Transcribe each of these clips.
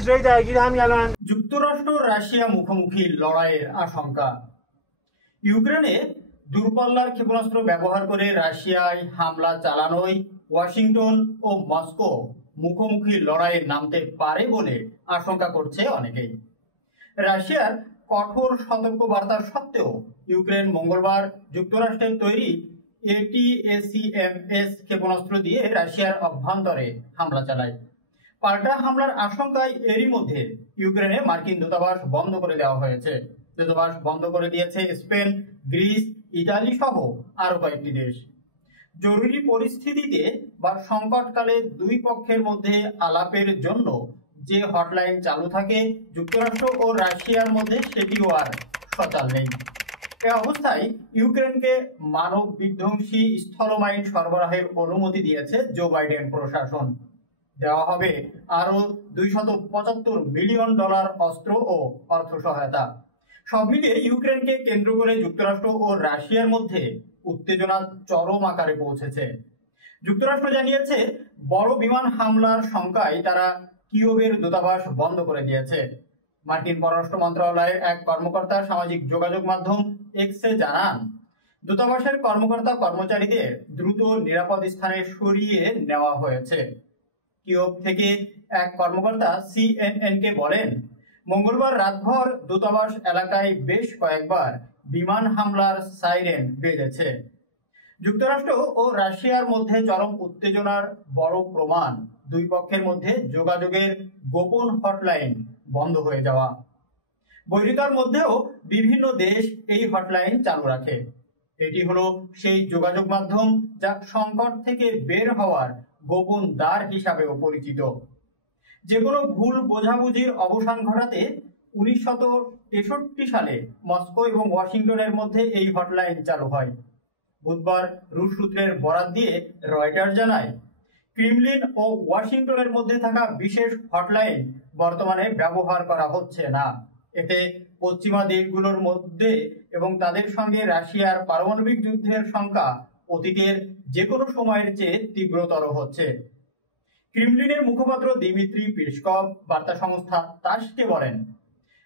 اجرایی درگیر همین الان যুক্তরাষ্ট্র রাশিয়া মুখোমুখি লড়াইয়ের আশঙ্কা। ইউক্রেনে দূরপাল্লার ক্ষেপণাস্ত্র ব্যবহার করে রাশিয়ায় হামলা চালানোয় ওয়াশিংটন ও মস্কো মুখোমুখি লড়াইয়ে নামতে পারে বলে আশঙ্কা করছে অনেকেই। রাশিয়ার কঠোর সতর্কবার্তা সত্ত্বেও ইউক্রেন মঙ্গলবার যুক্তরাষ্ট্রের তৈরি ATACMS ক্ষেপণাস্ত্র দিয়ে রাশিয়ার অভ্যন্তরে হামলা চালায়। পাল্টা হামলার আশঙ্কায় এরই মধ্যে ইউক্রেনে মার্কিন দূতাবাস বন্ধ করে দেওয়া হয়েছে। দূতাবাস বন্ধ করে দিয়েছে স্পেন, গ্রিস, ইতালি সহ আরো কয়েকটি দেশ। জরুরি পরিস্থিতিতে বা সংকটকালে দুই পক্ষের মধ্যে আলাপের জন্য যে হটলাইন চালু থাকে যুক্তরাষ্ট্র ও রাশিয়ার মধ্যে সেটিও আর সচল নেই। এ অবস্থায় ইউক্রেনকে মানব বিধ্বংসী স্থলমাইন সরবরাহের অনুমতি দিয়েছে জো বাইডেন প্রশাসন। দেওয়া হবে আরো $275 মিলিয়ন অস্ত্র ও অর্থ সহায়তা। সব মিলিয়ে ইউক্রেনকে কেন্দ্র করে যুক্তরাষ্ট্র ও রাশিয়ার মধ্যে উত্তেজনা চরম আকারে পৌঁছেছে। যুক্তরাষ্ট্র জানিয়েছে বড় বিমান হামলার শঙ্কায় তারা কিয়েভের দূতাবাস বন্ধ করে দিয়েছে। মার্কিন পররাষ্ট্র মন্ত্রণালয়ের এক কর্মকর্তা সামাজিক যোগাযোগ মাধ্যম এক্সে জানান, দূতাবাসের কর্মকর্তা কর্মচারীদের দ্রুত নিরাপদ স্থানে সরিয়ে নেওয়া হয়েছে। কিয়েভ থেকে এক কর্মকর্তা CNN-কে বলেন, মঙ্গলবার রাতভর দূতাবাস এলাকায় বেশ কয়েকবার বিমান হামলার সাইরেন বেজেছে। যুক্তরাষ্ট্র ও রাশিয়ার মধ্যে চরম উত্তেজনার বড় প্রমাণ দুই পক্ষের মধ্যে যোগাযোগের গোপন হটলাইন বন্ধ হয়ে যাওয়া। বৈরিতার মধ্যেও বিভিন্ন দেশ এই হটলাইন চালু রাখে। এটি হলো সেই যোগাযোগ মাধ্যম যা সংকট থেকে বের হওয়ার গোপন দ্বার হিসাবেও পরিচিত। যে কোনো ভুল বোঝাবুঝির অবসান ঘটাতে 1963 সালে মস্কো এবং ওয়াশিংটনের মধ্যে এই হটলাইন চালু হয়। বুধবার রুশ সূত্রের বরাত দিয়ে রয়টার্স জানায়, ক্রেমলিন ও ওয়াশিংটনের মধ্যে থাকা বিশেষ হটলাইন বর্তমানে ব্যবহার করা হচ্ছে না। এতে পশ্চিমা দেশগুলোর মধ্যে এবং তাদের সঙ্গে রাশিয়ার পারমাণবিক যুদ্ধের শঙ্কা অতীতের যে কোনো সময়ের চেয়ে তীব্রতর হচ্ছে। ক্রেমলিনের মুখপাত্র দিমিত্রি পেসকভ বার্তা সংস্থা তাসকে বলেন,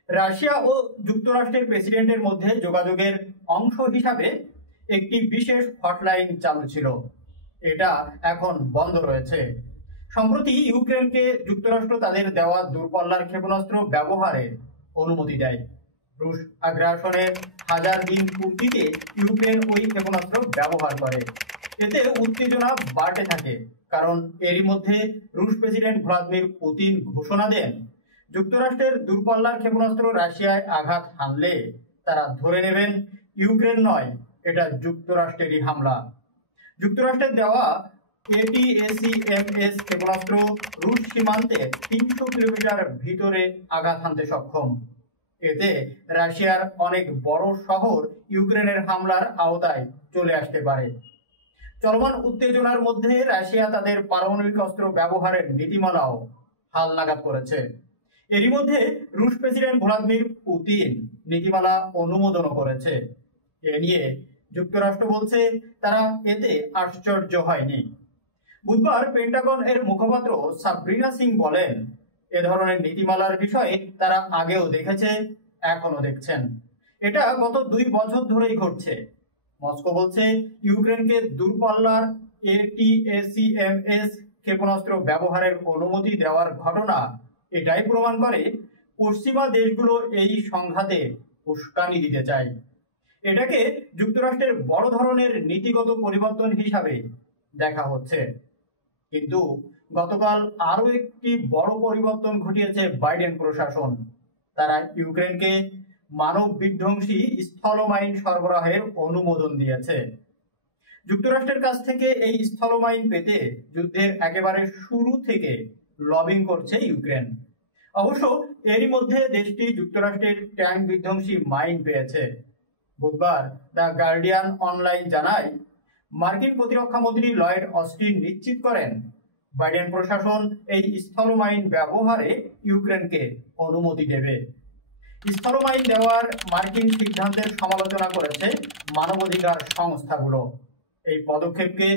রাশিয়া ও যুক্তরাষ্ট্রের প্রেসিডেন্টের মধ্যে যোগাযোগের অংশ হিসাবে একটি বিশেষ হটলাইন চালু ছিল। এটা এখন বন্ধ রয়েছে। সম্প্রতি ইউক্রেনকে যুক্তরাষ্ট্র তাদের দেওয়া দূরপাল্লার ক্ষেপণাস্ত্র ব্যবহারের অনুমতি দেয়। রুশ আগ্রাসনের 1000 দিন পূর্তিতে ইউক্রেন ওই ক্ষেপণাস্ত্র ব্যবহার করে। এতে উত্তেজনা বাড়তে থাকে, কারণ এরই মধ্যে রুশ প্রেসিডেন্ট ভ্লাদিমির পুতিন ঘোষণা দেন, যুক্তরাষ্ট্রের দূরপাল্লার ক্ষেপণাস্ত্র রাশিয়ায় আঘাত হানলে তারা ধরে নেবেন ইউক্রেন নয়, এটা যুক্তরাষ্ট্রেরই হামলা। যুক্তরাষ্ট্রের দেওয়া ATACMS ক্ষেপণাস্ত্র রুশ সীমান্তে 300 কিলোমিটার ভিতরে আঘাত হানতে সক্ষম। এতে রাশিয়ার অনেক বড় শহর ইউক্রেনের হামলার আওতায় চলে আসতে পারে। চলমান উত্তেজনার মধ্যে রাশিয়া তাদের পারমাণবিক অস্ত্র ব্যবহারের নীতিমালাও হালনাগাদ করেছে। এরই মধ্যে রুশ প্রেসিডেন্ট ভ্লাদিমির পুতিন নীতিমালা অনুমোদন করেছে। এ নিয়ে যুক্তরাষ্ট্র বলছে তারা এতে আশ্চর্য হয়নি। বুধবার পেন্টাগন এর মুখপাত্র সাবরিনা সিং বলেন, এ ধরনের নীতিমালার বিষয়ে তারা আগেও দেখেছে, এখনো দেখছেন। এটা গত 2 বছর ধরেই ঘটছে। মস্কো বলছে ইউক্রেনকে দূরপাল্লার ATACMS ক্ষেপণাস্ত্র ব্যবহারের অনুমতি দেওয়ার ঘটনা এটাই প্রমাণ করে পশ্চিমা দেশগুলো এই সংঘাতে উস্কানি দিতে চায়। এটাকে যুক্তরাষ্ট্রের বড় ধরনের নীতিগত পরিবর্তন হিসাবে দেখা হচ্ছে। কিন্তু গতকাল আরো একটি বড় পরিবর্তন ঘটিয়েছে বাইডেন প্রশাসন। তারা ইউক্রেনকে মানব বিধ্বংসী স্থলমাইন সরবরাহের অনুমোদন দিয়েছে। যুক্তরাষ্ট্রের কাছ থেকে এই স্থলমাইন পেতে যুদ্ধের একেবারে শুরু থেকে লবিং করছে ইউক্রেন। অবশ্য এরই মধ্যে দেশটি যুক্তরাষ্ট্রের ট্যাঙ্ক বিধ্বংসী মাইন পেয়েছে। বুধবার দ্য গার্ডিয়ান অনলাইন জানায়, মার্কিন প্রতিরক্ষা মন্ত্রী লয়েড অস্টিন নিশ্চিত করেন, বাইডেন প্রশাসন এই স্থলমাইন ব্যবহারে ইউক্রেনকে অনুমতি দেবে। স্থলমাইন দেওয়ার মার্কিন সিদ্ধান্তের সমালোচনা করেছে মানবাধিকার সংস্থাগুলো। এই পদক্ষেপকে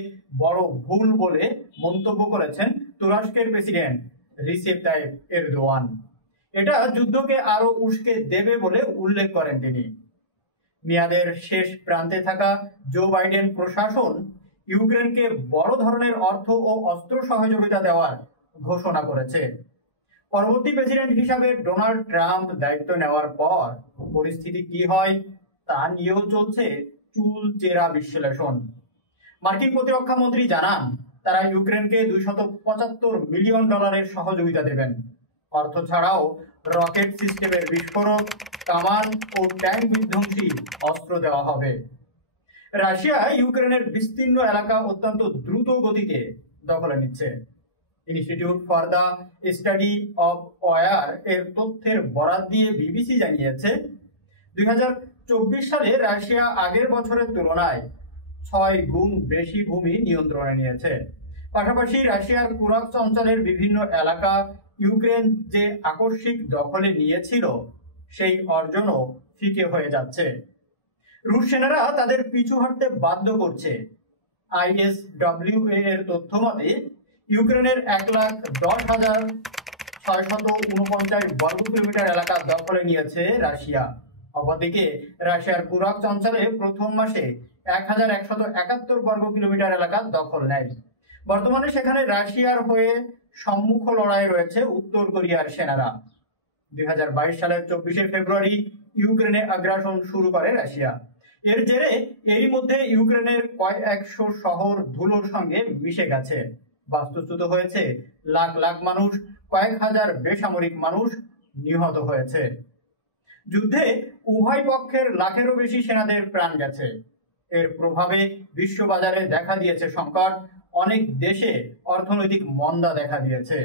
বড় ভুল বলে মন্তব্য করেছেন তুরস্কের প্রেসিডেন্ট রিসেপ তাইপ এরদোয়ান। এটা যুদ্ধকে আরো উস্কে দেবে বলে উল্লেখ করেন তিনি। মেয়াদের শেষ প্রান্তে থাকা জো বাইডেন প্রশাসন ইউক্রেনকে বড় ধরনের অর্থ ও অস্ত্র সহযোগিতা দেওয়ার ঘোষণা করেছে। পরবর্তী প্রেসিডেন্ট হিসাবে ডোনাল্ড ট্রাম্প দায়িত্ব নেওয়ার পর পরিস্থিতি কি হয় তা নিয়েও চলছে চুলচেরা বিশ্লেষণ। মার্কিন প্রতিরক্ষা মন্ত্রী জানান তারা ইউক্রেনকে $275 মিলিয়ন সহযোগিতা দেবেন। অর্থ ছাড়াও রকেট সিস্টেমের বিস্ফোরক, কামান ও ট্যাঙ্ক বিধ্বংসী অস্ত্র দেওয়া হবে। রাশিয়া ইউক্রেনের বিস্তীর্ণ এলাকা অত্যন্ত দ্রুত গতিতে দখলে নিচ্ছে। Institute for the study of war এর তথ্যের বরাত দিয়ে বিবিসি জানিয়েছে 2024 সালে রাশিয়া আগের বছরের তুলনায় 6 গুণ বেশি ভূমি নিয়ন্ত্রণে নিয়েছে। পাশাপাশি রাশিয়ার কুরাক্স অঞ্চলের বিভিন্ন এলাকা ইউক্রেন যে আকস্মিক দখলে নিয়েছিল সেই অর্জনও ফিকে হয়ে যাচ্ছে। রুশ সেনারা তাদের পিছু হটতে বাধ্য করছে। ISWA এর তথ্য মতে ইউক্রেনের 1,10,649 বর্গ কিলোমিটার এলাকা দখলে নিয়েছে রাশিয়া। অপরদিকে রাশিয়ার কুরাক্স অঞ্চলে প্রথম মাসে 1,171 বর্গ কিলোমিটার এলাকা দখল নেয়। বর্তমানে সেখানে রাশিয়ার হয়ে সম্মুখ লড়াই রয়েছে উত্তর কোরিয়ার সেনারা। 2022 সালের 24 ফেব্রুয়ারি ইউক্রেনে আগ্রাসন শুরু করে রাশিয়া। এর জেরে এরই মধ্যে ইউক্রেনের কয়েকশো শহর ধুলোর সঙ্গে মিশে গেছে। বাস্তুচ্যুত হয়েছে লাখ লাখ মানুষ, কয়েক হাজার বেসামরিক মানুষ নিহত হয়েছে। যুদ্ধে উভয় পক্ষের লাখেরও বেশি সেনাদের প্রাণ গেছে। এর প্রভাবে বিশ্ববাজারে দেখা দিয়েছে সংকট, অনেক দেশে অর্থনৈতিক মন্দা দেখা দিয়েছে।